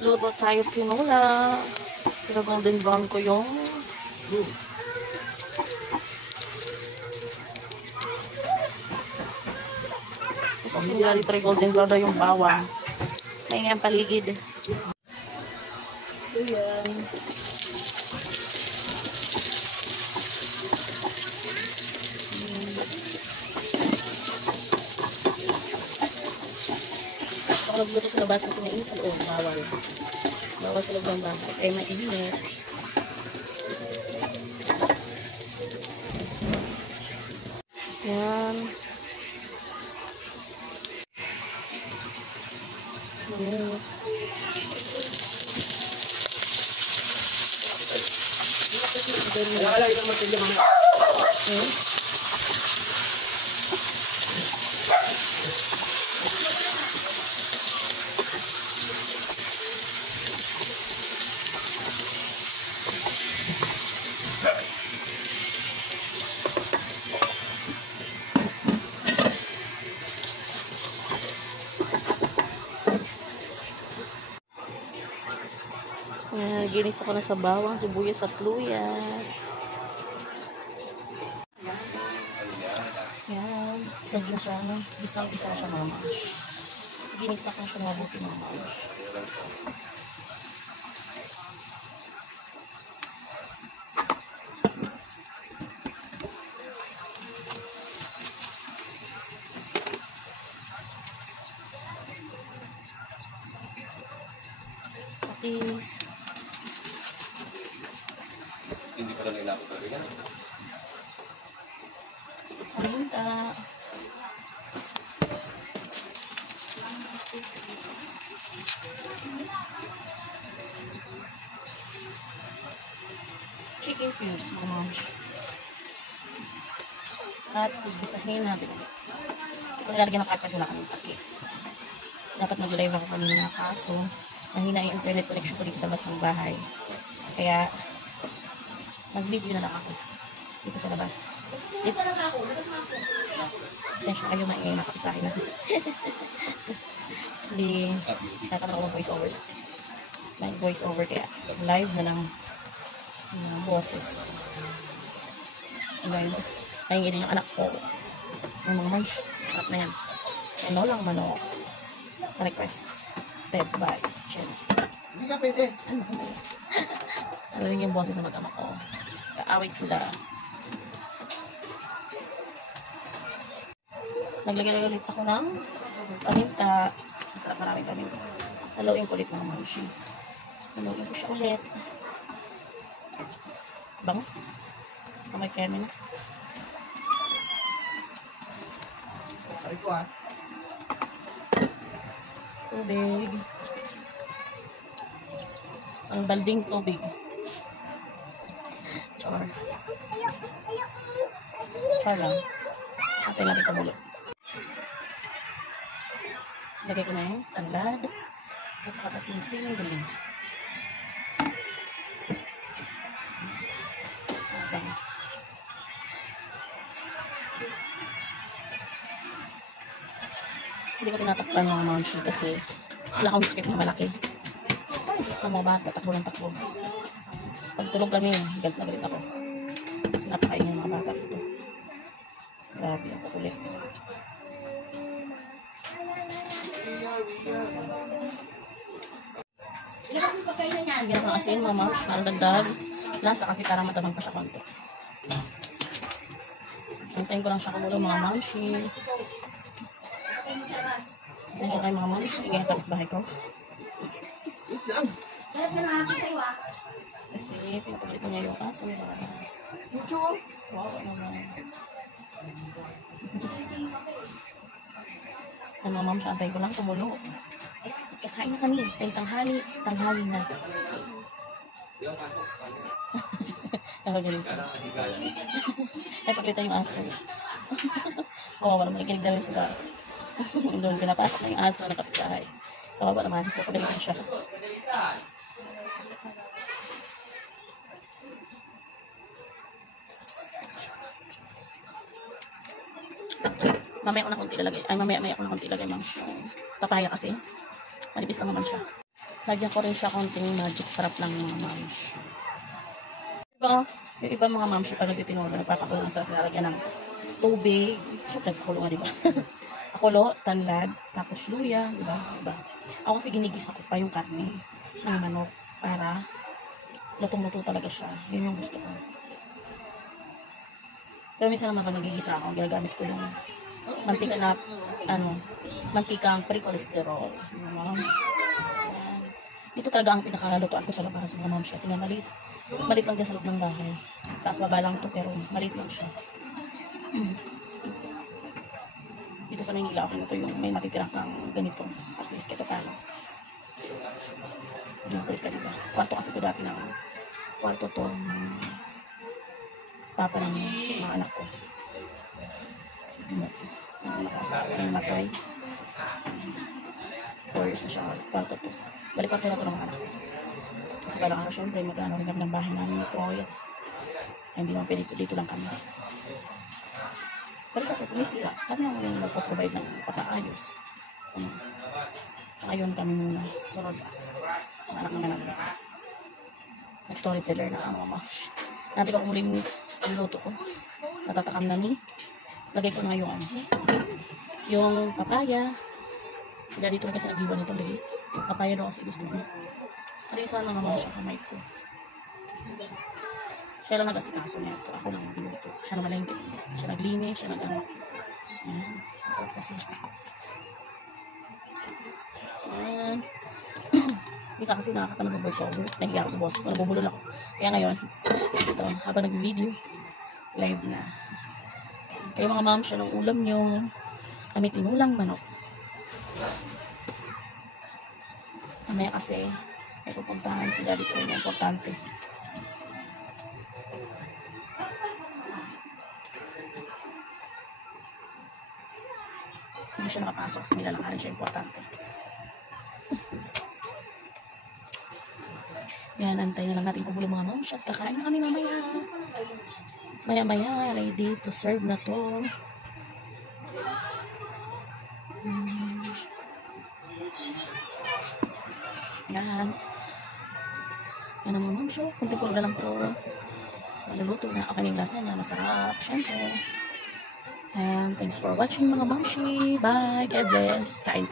Luto tayo tinola. Pinag-golden brown ko yung kasi dito golden brown yung bawang. May nga paligid. So yan. Nagluto sa labas kasi mainit sa loob. Bawal. Bawal sa loob ng bahay. Ay mainit. Yan. Ginis ako na sa bawang, sibuyas at luya. Yan. Isang na siya, no? Isang-isa siya, mama. Ginis na ko siya mabuti, mama. Patis. Hindi pa lang ilapot talaga yan. Paminta. Chicken cubes, mga moms. At ibisahin natin. Ito nilalagyan ng karpas wala kami pake. Dapat mag-live ako kanina kaso mahina yung internet connection ko dito sa labas ng bahay. Kaya nag-video na lang ako dito sa labas. Essential kayo maingay na kapitahin na. Hindi nakakamang ako ng voice overs. May voice over kaya live na lang boses. Live. Nahingin din yung anak ko. Yung mga munch. Sarap na yan. Ano lang manok. Request. Dead by Chen. Hindi ka pwede. Ano ba yun? Ano rin yung boses na mag-ama ko. Kaaway sila. Naglagay ulit ako ng paminta. Masarap maraming paminta. Haluin ko ulit mga manchi. Haluin ko siya ulit. Bango. Kamay keme na. Ay ko ah. Tubig. Ang balding tubig. Char. Char lang. Atay lang ito mulo. Lagay ko na yung tanlad. At saka tatlong siling galing. Abang. Hindi ko tinatakpan mga manchi kasi wala akong sakit na malaki. Ay, gusto ko mga bata, takbo ng takbo. Pag tulog kami, galit na galit ako. Kasi napakain yung mga bata dito. Grabe, ang kakulit. Ginap ng asin, mga manchi, parang dagdag. Lasa kasi parang matabang pa siya konti. Hintayin ko lang siya kumulo mga manchi. Pasensya kayo mga moms. Ingay ang kapitbahay ko. Kasi pinapagalitan niya yung aso. Wow, ano naman. Ano mga moms, antayin ko lang kumulo. Kakain na kami. Tanghali. Tanghali na. Nakagaling ko. Ay, paglitan yung aso. Oo, wala makikinig na rin siya sa doon pinapasok na yung aso na kapitbahay. Kawawa naman, pupagalitan siya. Mamaya ko na konti ilalagay. Ay, mamaya ko na konti ilalagay, ma'am. Papaya kasi. Manipis lang naman siya. Lagyan ko rin siya konting magic sarap ng mga mams. Diba? Yung iba mga mams, pag nagtitinola, nagpapakulo sa sinalagyan ng tubig. Siyempre, nagpakulo nga, diba? Pakulo, tanlad, tapos luya, diba? Diba? Ako kasi ginigisa ko pa yung karne ng manok para lutong-luto talaga siya. Yun yung gusto ko. Pero minsan naman pag nagigisa ako, ginagamit ko yung mantika na, mantikang pre-cholesterol. Mams. Dito talaga ang pinakalutuan ko sa labas, mga mams. Kasi nga maliit lang dyan sa loob ng bahay. Taas baba lang to, pero maliit lang siya. Dito sa Maynila, okay na to yung may matitirang kang ganito. At least kito talo. Libre ka, diba? Kwarto kasi ito dati na kwarto to papa ng mga anak ko. Sige mo. Ang nakasawa yung matay. 4 years na siya. Kwarto to. Balik kwarto na to ng mga anak ko. Kasi balang araw, syempre, mag-ano rin kami ng bahay namin ito. Ay, hindi naman pwede dito lang kami. Pero syempre, pumisira. Kami ang nagpo-provide ng pataayos. Sa ngayon kami muna. Sunod. Ang anak naman namin. Nag-storyteller na ang mama. Natin ko muli yung luto ko. Natatakam na ni. Lagay ko na yung papaya. Sila dito na kasi nag-iwan nito lagi. Papaya daw kasi gusto niya. Kaya sana naman siya kamay ko. Siya lang nag-asikaso niya ito. Ako lang nagluto. Siya na malengke. Siya naglinis. Siya nag-ano. Ayan. Masarap kasi. Ayan. Isa kasi nakakata mag-voice over. Nahiya ako sa boses. Nabubulol ako. Kaya ngayon, ito, habang nag-video, live na. Kaya mga ma'am, siya ng ulam nyo. Kami tinulang manok. Mamaya kasi, may pupuntahan sila dito na importante. Hindi siya nakapasok kasi nilalakarin siya importante. Yan, antayin na lang natin kumulo mga moms at kakain na kami mamaya. Maya-maya, ready to serve na to. Yan. Yan ang mga moms. Kunti-kunti na lang to. Maluluto na. Okay yung lasa niya. Masarap. Siyempre. And thanks for watching mga momshi. Bye. God bless. Kain.